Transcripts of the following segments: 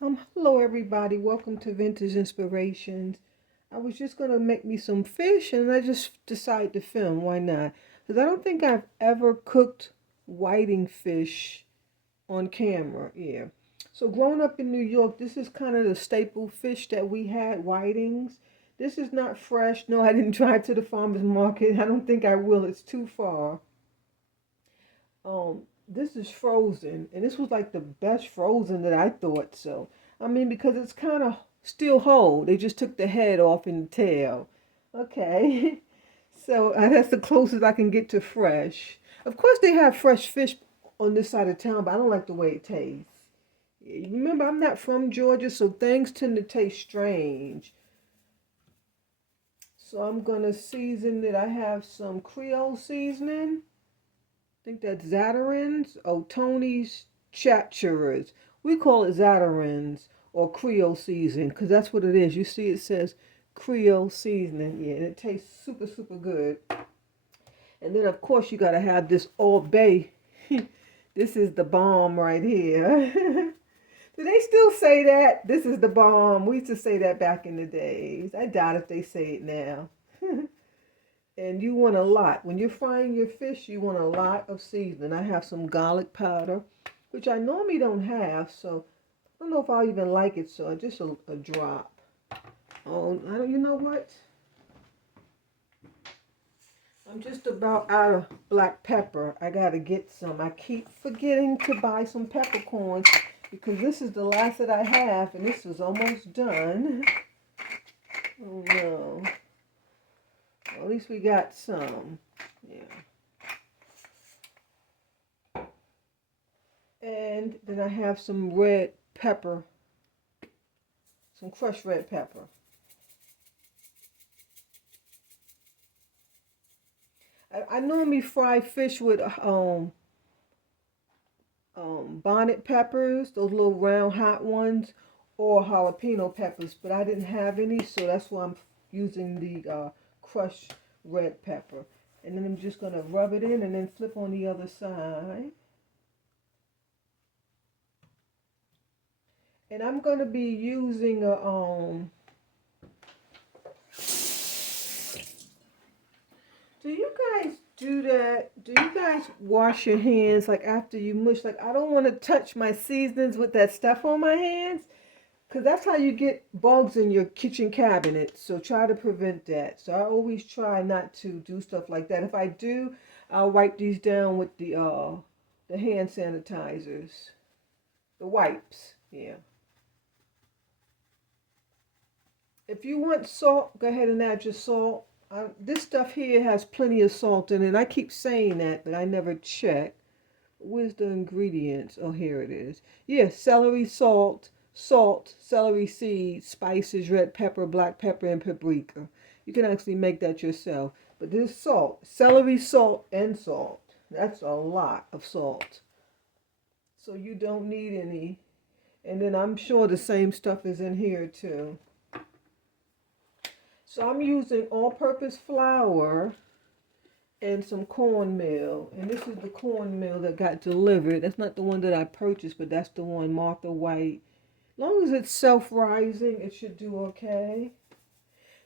Hello everybody. Welcome to Vintage Inspirations. I was just gonna make me some fish, and I just decided to film. Why not? Because I don't think I've ever cooked whiting fish on camera. Yeah. So growing up in New York, this is kind of the staple fish that we had, whitings. This is not fresh. No, I didn't drive to the farmer's market. I don't think I will. It's too far. This is frozen, and this was like the best frozen that I thought so. I mean, because it's kind of still whole. They just took the head off and the tail. Okay, so that's the closest I can get to fresh. Of course, they have fresh fish on this side of town, but I don't like the way it tastes. Remember, I'm not from Georgia, so things tend to taste strange. So I'm gonna season it. I have some Creole seasoning. Think that's Zatarain's. Oh, Tony's Chatcheras. We call it Zatarain's or Creole seasoning because that's what it is. You see, it says Creole seasoning. Yeah, and it tastes super, super good. And then, of course, you got to have this Old Bay. This is the bomb right here. Do they still say that? This is the bomb. We used to say that back in the days. I doubt if they say it now. And you want a lot. When you're frying your fish, you want a lot of seasoning. I have some garlic powder, which I normally don't have, so I don't know if I'll even like it, so just a drop. Oh, I don't, you know what? I'm just about out of black pepper. I gotta get some. I keep forgetting to buy some peppercorns because this is the last that I have, and this is almost done. Oh no. Well, at least we got some. Yeah. And then I have some red pepper, some crushed red pepper. I normally fry fish with bonnet peppers, those little round hot ones, or jalapeno peppers, but I didn't have any, so that's why I'm using the crushed red pepper. And then I'm just gonna rub it in and then flip on the other side. And I'm gonna be using a Do you guys do that? Do you guys wash your hands like after you mush? Like I don't want to touch my seasonings with that stuff on my hands because that's how you get bugs in your kitchen cabinet. So try to prevent that. So I always try not to do stuff like that. If I do, I'll wipe these down with the hand sanitizers, the wipes. Yeah. If you want salt, go ahead and add your salt. This stuff here has plenty of salt in it. I keep saying that, but I never check. Where's the ingredients? Oh, here it is. Yes, celery, salt, celery seeds, spices, red pepper, black pepper, and paprika. You can actually make that yourself. But this salt, celery, salt, and salt. That's a lot of salt. So you don't need any. And then I'm sure the same stuff is in here too. So I'm using all-purpose flour and some cornmeal. And this is the cornmeal that got delivered. That's not the one that I purchased, but that's the one Martha White. As long as it's self-rising, it should do okay.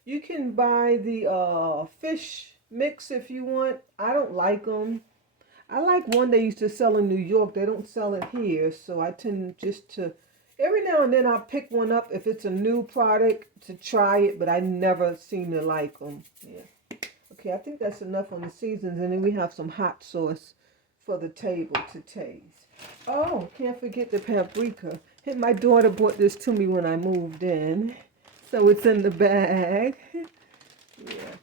You can buy the fish mix if you want. I don't like them. I like one they used to sell in New York. They don't sell it here, so I tend just to every now and then I'll pick one up if it's a new product to try it, but I never seem to like them. Yeah. Okay, I think that's enough on the seasons, and then we have some hot sauce for the table to taste. Oh, can't forget the paprika. Hey, my daughter bought this to me when I moved in, so it's in the bag. Yeah.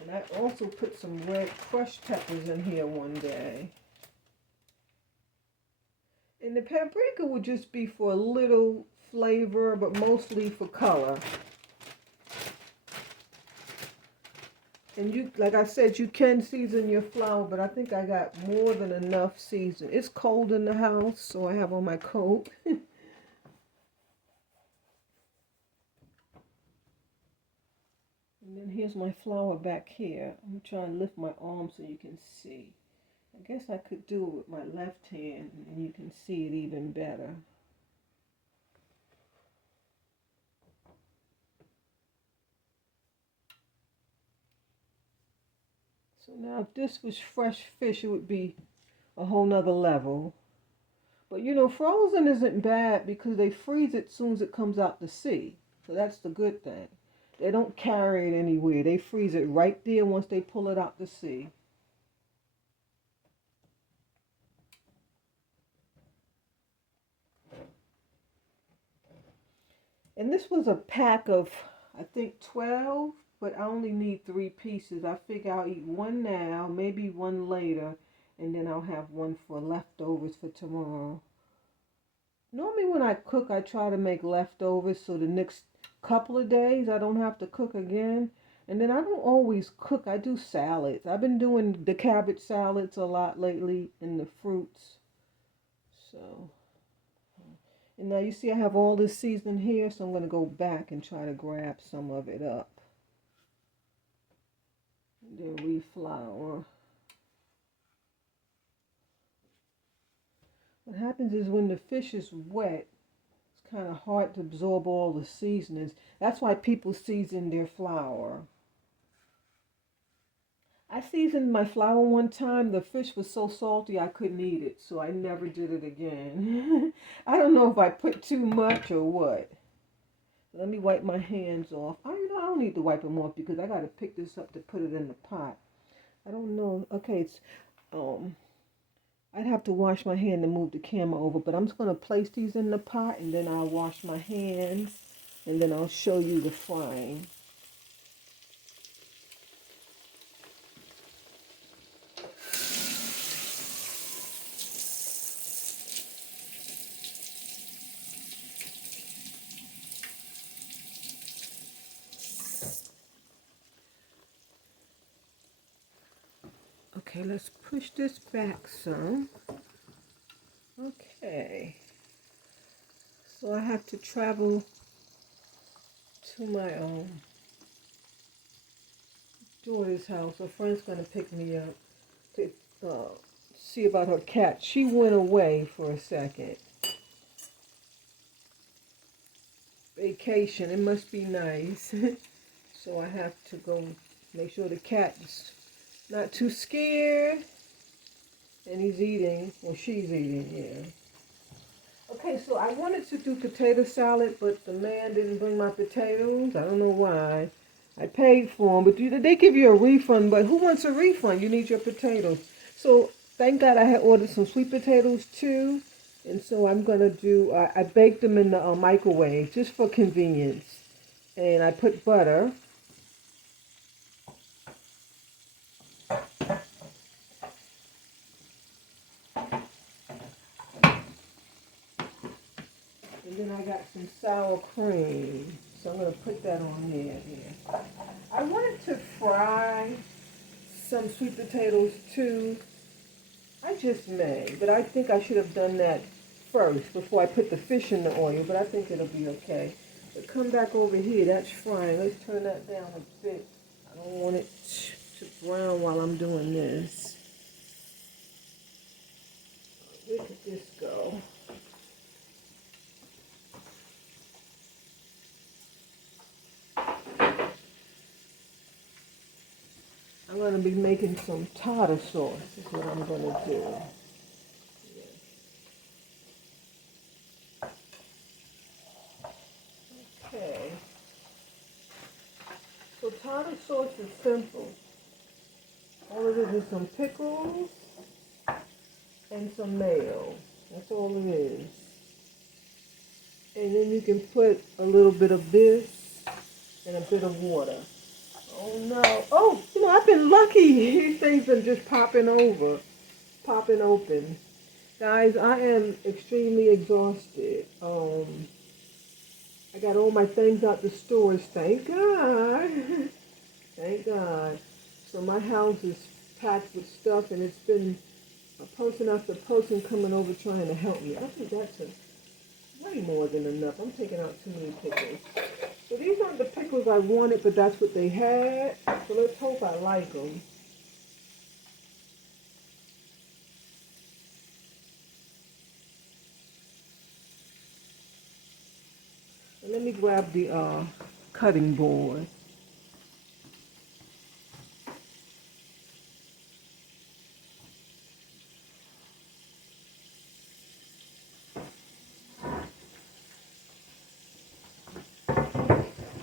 And I also put some red crushed peppers in here one day. And the paprika would just be for a little flavor, but mostly for color. And you, like I said, you can season your flour, but I think I got more than enough season. It's cold in the house, so I have on my coat. And then here's my flour back here. I'm trying to lift my arm so you can see. I guess I could do it with my left hand, and you can see it even better. So now if this was fresh fish, it would be a whole nother level. But you know, frozen isn't bad because they freeze it as soon as it comes out to sea. So that's the good thing. They don't carry it anywhere. They freeze it right there once they pull it out to sea. And this was a pack of, I think, 12, but I only need 3 pieces. I figure I'll eat one now, maybe one later, and then I'll have one for leftovers for tomorrow. Normally when I cook, I try to make leftovers so the next couple of days I don't have to cook again. And then I don't always cook. I do salads. I've been doing the cabbage salads a lot lately and the fruits. So, and now you see I have all this seasoning here, so I'm going to go back and try to grab some of it up. And then reflour. What happens is when the fish is wet, it's kind of hard to absorb all the seasonings. That's why people season their flour. I seasoned my flour one time. The fish was so salty I couldn't eat it, so I never did it again. I don't know if I put too much or what. Let me wipe my hands off. I don't need to wipe them off because I got to pick this up to put it in the pot. I don't know. Okay, it's I'd have to wash my hand and move the camera over, but I'm just going to place these in the pot and then I'll wash my hands and then I'll show you the frying. Okay, let's push this back some. Okay. So I have to travel to my daughter's house. Her friend's going to pick me up to see about her cat. She went away for a second. Vacation. It must be nice. So I have to go make sure the cat is not too scared. And he's eating. Well, she's eating, yeah. Okay, so I wanted to do potato salad, but the man didn't bring my potatoes. I don't know why. I paid for them, but they give you a refund, but who wants a refund? You need your potatoes. So thank God I had ordered some sweet potatoes too. And so I'm going to do, I baked them in the microwave just for convenience. And I put butter. And then I got some sour cream. So I'm going to put that on there. I wanted to fry some sweet potatoes too. I just may, but I think I should have done that first before I put the fish in the oil, but I think it'll be okay. But come back over here, that's frying. Let's turn that down a bit. I don't want it to brown while I'm doing this. Where could this go? I'm going to be making some tartar sauce is what I'm going to do. Okay. So tartar sauce is simple. All it is some pickles and some mayo. That's all it is. And then you can put a little bit of this and a bit of water. Oh no. Oh, I've been lucky. These things are just popping open. Guys, I am extremely exhausted. I got all my things out the stores, thank God. Thank God. So my house is packed with stuff and it's been a person after person coming over trying to help me. I think that's way more than enough. I'm taking out too many pickles. So these aren't the pickles I wanted, but that's what they had. So let's hope I like them. And let me grab the cutting board.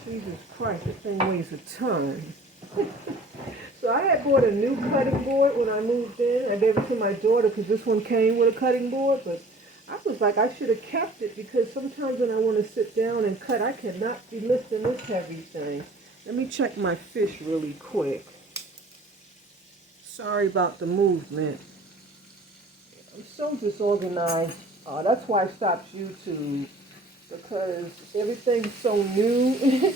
Jesus Christ, this thing weighs a ton. So I had bought a new cutting board when I moved in. I gave it to my daughter because this one came with a cutting board, but I was like, I should have kept it because sometimes when I want to sit down and cut, I cannot be lifting this heavy thing. Let me check my fish really quick. Sorry about the movement. I'm so disorganized. That's why I stopped YouTube, because everything's so new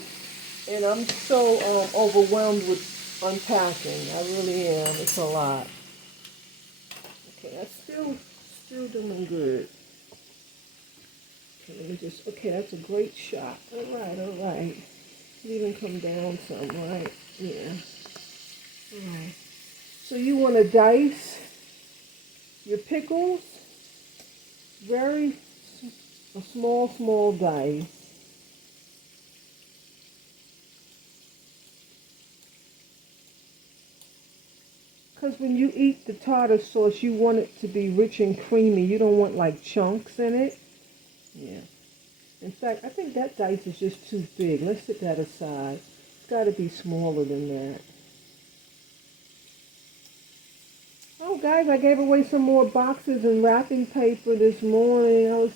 and I'm so overwhelmed with unpacking. I really am. It's a lot. Okay, that's still doing good. Okay, let me just, okay, that's a great shot. All right. Even come down some, right? Yeah. All right. So you want to dice your pickles, very a small dice. Because when you eat the tartar sauce, you want it to be rich and creamy. You don't want like chunks in it. Yeah. In fact, I think that dice is just too big. Let's set that aside. It's got to be smaller than that. Oh, guys, I gave away some more boxes and wrapping paper this morning. I was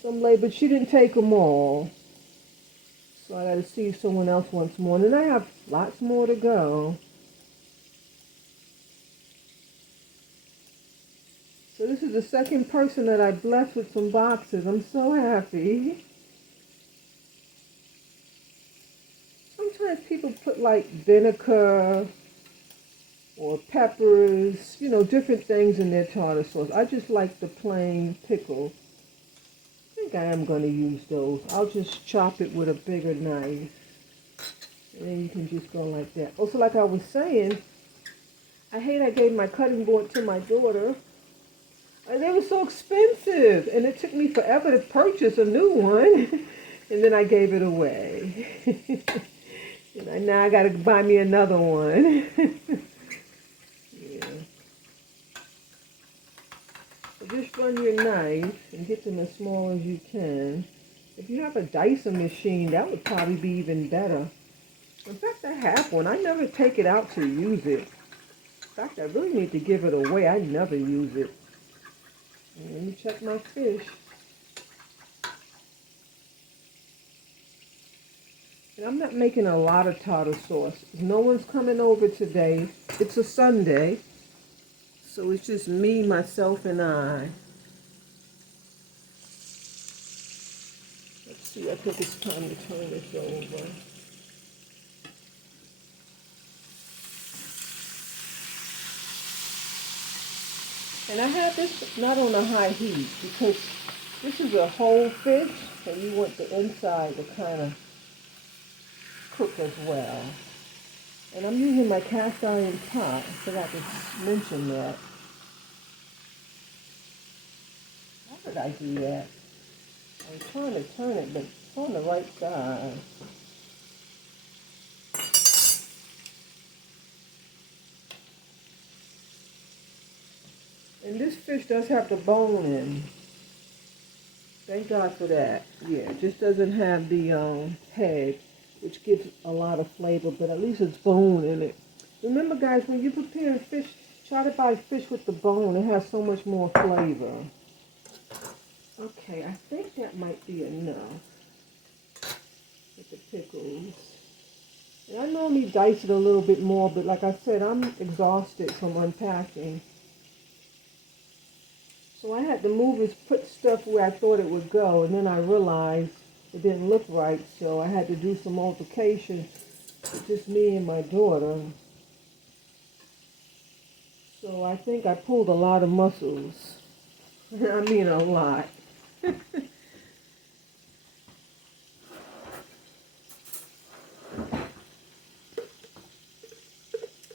some late, but she didn't take them all. So I got to see if someone else wants more. And then I have lots more to go. So this is the second person that I blessed with some boxes. I'm so happy. Sometimes people put like vinegar or peppers, different things in their tartar sauce. I just like the plain pickle. I think I am going to use those. I'll just chop it with a bigger knife. And then you can just go like that. Also, like I was saying, I gave my cutting board to my daughter. And they were so expensive. And it took me forever to purchase a new one. And then I gave it away. And now I got to buy me another one. Yeah. So just run your knife and get them as small as you can. If you have a dicer machine, that would probably be even better. In fact, I have one. I never take it out to use it. In fact, I really need to give it away. I never use it. And let me check my fish. And I'm not making a lot of tartar sauce. No one's coming over today. It's a Sunday. So it's just me, myself, and I. Let's see, I think it's time to turn this over. And I have this not on a high heat because this is a whole fish, so you want the inside to kind of cook as well. And I'm using my cast iron pot. I forgot to mention that. How did I do that? I was trying to turn it, but it's on the right side. And this fish does have the bone in. Thank God for that. Yeah, it just doesn't have the head, which gives a lot of flavor, but at least it's bone in it. Remember, guys, when you prepare fish, try to buy fish with the bone. It has so much more flavor. Okay, I think that might be enough with the pickles. And I normally dice it a little bit more, but like I said, I'm exhausted from unpacking. So I had to put stuff where I thought it would go, and then I realized it didn't look right, so I had to do some multiplication with just me and my daughter. So I think I pulled a lot of muscles. I mean a lot.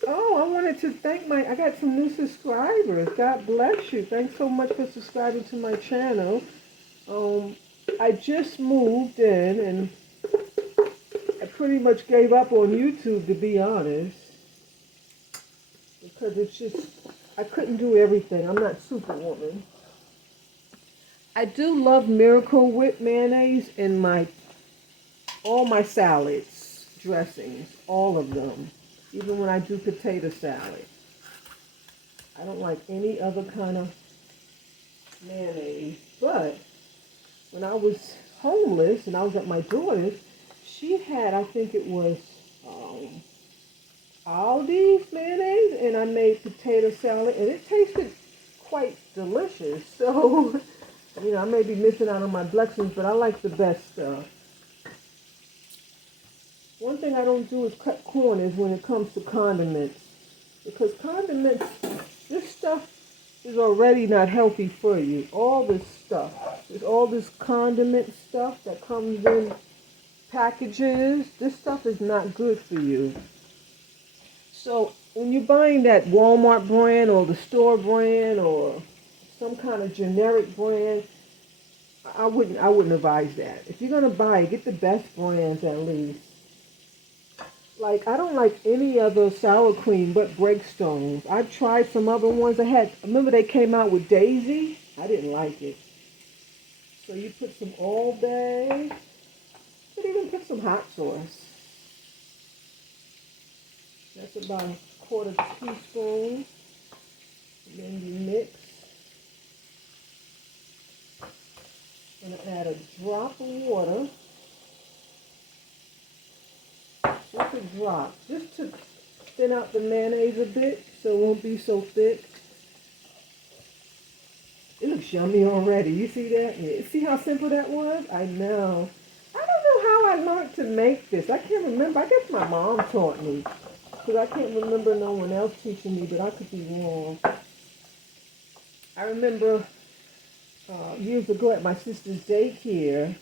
Oh, I wanted to thank I got some new subscribers. God bless you. Thanks so much for subscribing to my channel. I just moved in and I pretty much gave up on YouTube, to be honest. Because it's just, I couldn't do everything. I'm not Superwoman. I do love Miracle Whip mayonnaise in my all my salads, dressings, all of them. Even when I do potato salad. I don't like any other kind of mayonnaise. But when I was homeless and I was at my daughter's, she had, I think it was Aldi's mayonnaise, and I made potato salad, and it tasted quite delicious. So, I may be missing out on my blessings, but I like the best stuff. One thing I don't do is cut corners when it comes to condiments, because condiments, this stuff is already not healthy for you. All this stuff, there's all this condiment stuff that comes in packages. This stuff is not good for you. So when you're buying that Walmart brand or the store brand or some kind of generic brand, I wouldn't advise that. If you're gonna buy it, get the best brands at least. Like, I don't like any other sour cream but Breakstones. I tried some other ones. Remember they came out with Daisy? I didn't like it. So you put some All Bay. You could even put some hot sauce. That's about a quarter teaspoon. And then you mix. I'm going to add a drop of water. Just a drop. Just to thin out the mayonnaise a bit so it won't be so thick. It looks yummy already. You see that? Yeah. See how simple that was? I know. I don't know how I learned to make this. I can't remember. I guess my mom taught me. Because I can't remember no one else teaching me, but I could be wrong. I remember years ago at my sister's daycare,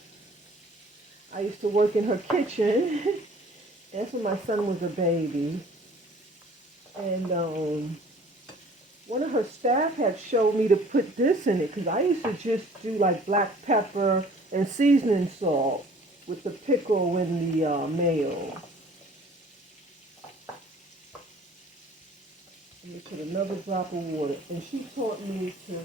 I used to work in her kitchen. That's when my son was a baby. And one of her staff had showed me to put this in it because I used to just do like black pepper and seasoning salt with the pickle and the mayo. Let me put another drop of water. And she taught me to,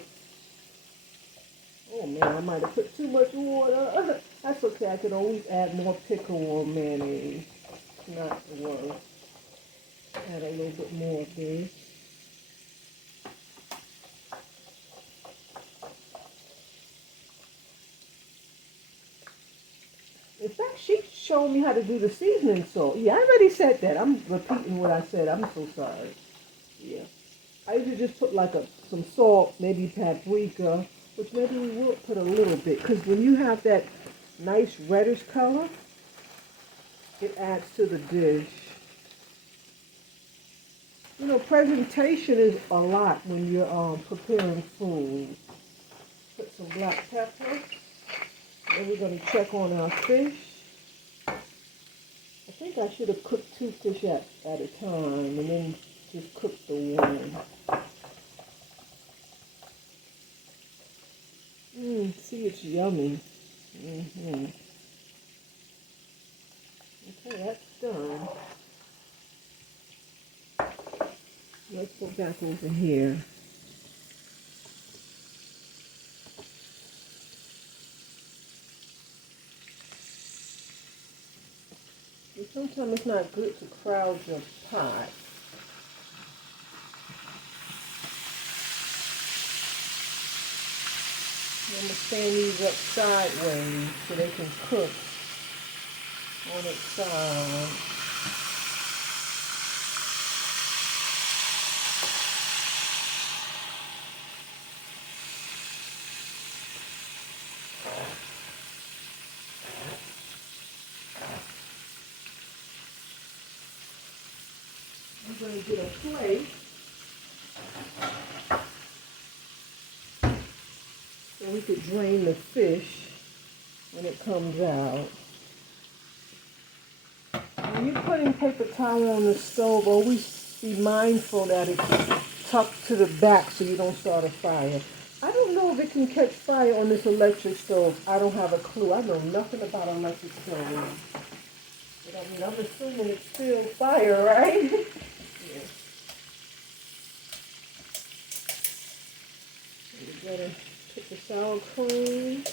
oh man, I might have put too much water. That's okay, I can always add more pickle or mayonnaise. Not the worst. Add a little bit more of this. In fact, she showed me how to do the seasoning salt. Yeah, I already said that. I'm repeating what I said. I'm so sorry. Yeah. I usually just put like some salt, maybe paprika, which maybe we will put a little bit. Because when you have that nice reddish color, it adds to the dish. Presentation is a lot when you're preparing food. Put some black pepper. Then we're going to check on our fish. I think I should have cooked 2 fish at a time and then just cook the one. See, it's yummy. Okay, that's done. Let's go back over here. And sometimes it's not good to crowd your pot. I'm going to stand these up sideways so they can cook on its side. I'm going to get a plate so we could drain the fish when it comes out. When you're putting paper towel on the stove, always be mindful that it's tucked to the back so you don't start a fire. I don't know if it can catch fire on this electric stove. I don't have a clue. I know nothing about electric stove. But I mean, I'm assuming it's still fire, right? Yeah. We're going to put the sour cream.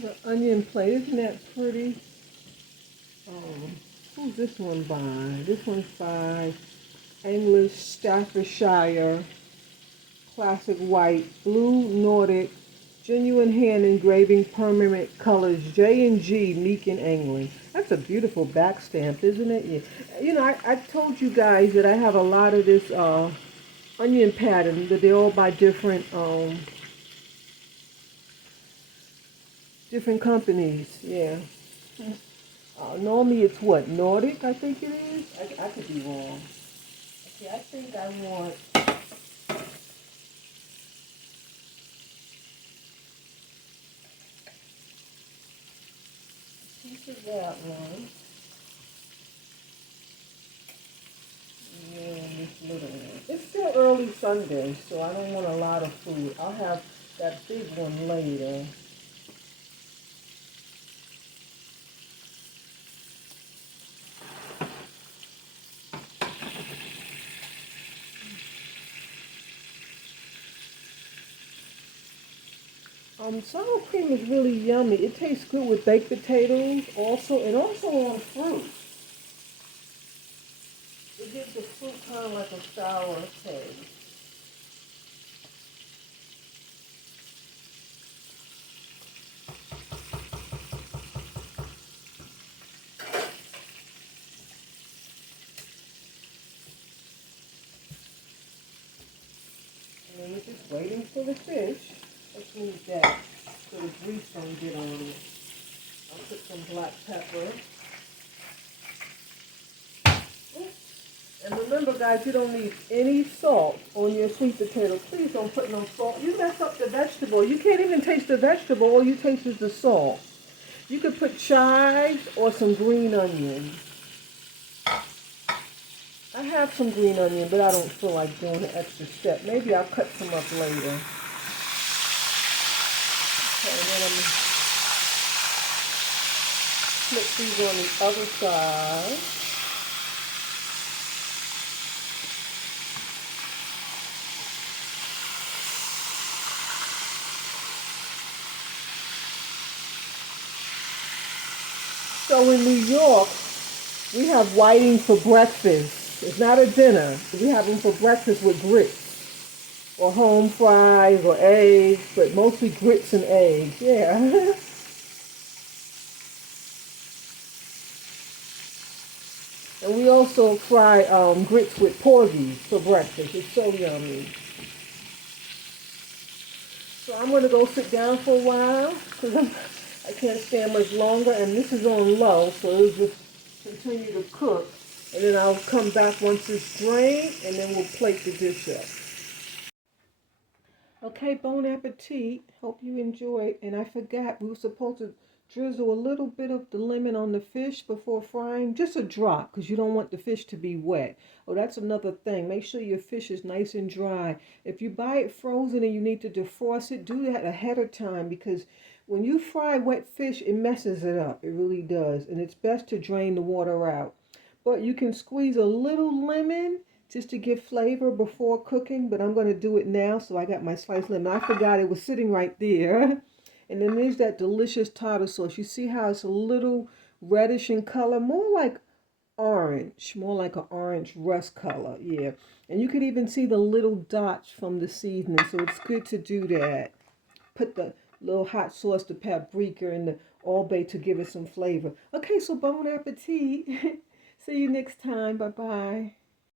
The onion plate, isn't that pretty? Who's this one by? This one's by English Staffordshire Classic White Blue Nordic Genuine Hand Engraving Permanent Colors J&G Meek and England. That's a beautiful back stamp, isn't it? Yeah. You know, I told you guys that I have a lot of this onion pattern, but they're all by different companies. Yeah. Normally it's what, Nordic, I think it is? I could be wrong. Okay, I think I want a piece of that one. Yeah, this little one. It's still early Sunday, so I don't want a lot of food. I'll have that big one later. Sour cream is really yummy. It tastes good with baked potatoes also, and also on fruit. It gives the fruit kind of like a sour taste. And then we're just waiting for the fish. Let's move that so the grease don't get on it. I'll put some black pepper. And remember, guys, you don't need any salt on your sweet potatoes. Please don't put no salt. You mess up the vegetable. You can't even taste the vegetable. All you taste is the salt. You could put chives or some green onion. I have some green onion, but I don't feel like doing the extra step. Maybe I'll cut some up later. Okay, and then I'm flip these on the other side. So in New York, we have whiting for breakfast. It's not a dinner. We have them for breakfast with grits or home fries or eggs, but mostly grits and eggs. Yeah. And we also fry grits with porgies for breakfast. It's so yummy. So I'm going to go sit down for a while because I can't stand much longer. And this is on low, so it'll just continue to cook. And then I'll come back once it's drained, and then we'll plate the dish up. Okay, bon appetit. Hope you enjoyed. And I forgot, we were supposed to drizzle a little bit of the lemon on the fish before frying. Just a drop, because you don't want the fish to be wet. Oh, that's another thing. Make sure your fish is nice and dry. If you buy it frozen and you need to defrost it, do that ahead of time, because when you fry wet fish, it messes it up. It really does. And it's best to drain the water out. But you can squeeze a little lemon just to give flavor before cooking, but I'm going to do it now. So I got my sliced lemon. I forgot it was sitting right there. And then there's that delicious tartar sauce. You see how it's a little reddish in color, more like orange, more like an orange rust color. Yeah. And you could even see the little dots from the seasoning. So it's good to do that. Put the little hot sauce, the paprika, and the all bay to give it some flavor. Okay, so bon appetit. See you next time. Bye-bye.